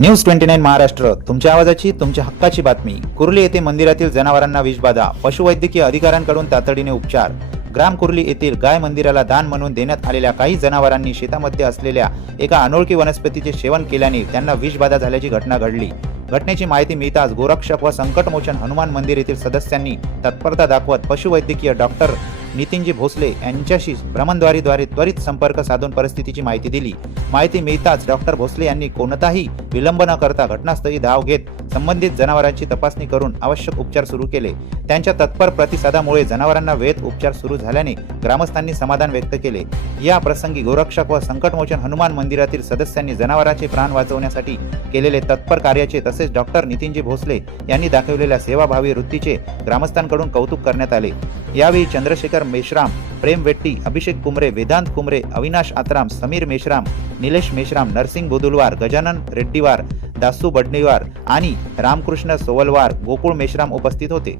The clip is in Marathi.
न्यूज 29 महाराष्ट्र, तुमच्या आवाजाची, तुमच्या हक्काची बातमी। कुर्ली येथे मंदिरातील जनावरांना विषबाधा, पशुवैद्यकीय अधिकाऱ्यांकडून तातडीने उपचार। ग्राम कुर्ली येथील गाय मंदिराला दान म्हणून देण्यात आलेल्या काही जनावरांनी शेतामध्ये असलेल्या एका अनोळखी वनस्पतीचे सेवन केल्याने त्यांना विषबाधा झाल्याची घटना घडली। घटनेची माहिती मिळताच गोरक्षक व संकटमोचन हनुमान मंदिर येथील सदस्यांनी तत्परता दाखवत पशुवैद्यकीय डॉक्टर नितीनजी भोसले यांच्याशी भ्रमणध्वनीद्वारे त्वरित संपर्क साधून परिस्थितीची माहिती दिली। माहिती मिळताच डॉक्टर भोसले यांनी कोणताही विलंब न करता घटनास्थळी धाव घेत संबंधित जनावरांची तपासणी करून आवश्यक उपचार सुरू केले। त्यांच्या तत्पर प्रतिसादामुळे जनावरांना वेळेत उपचार सुरू झाल्याने ग्रामस्थांनी समाधान व्यक्त केले। या प्रसंगी गोरक्षक व संकटमोचन हनुमान मंदिरातील सदस्यांनी जनावरांचे प्राण वाचवण्यासाठी केलेले तत्पर कार्याचे तसेच डॉक्टर नितीनजी भोसले यांनी दाखवलेल्या सेवाभावी वृत्तीचे ग्रामस्थांकडून कौतुक करण्यात आले। यावेळी चंद्रशेखर मेश्राम, प्रेम वेट्टी, अभिषेक कुमरे, वेदांत कुमरे, अविनाश आत्राम, समीर मेश्राम, निलेश मेश्राम, नरसिंग बुदुलवार, गजानन रेड्डीवार, दासू बडणीवार आणि रामकृष्ण सोवलवार, गोकुळ मेश्राम उपस्थित होते।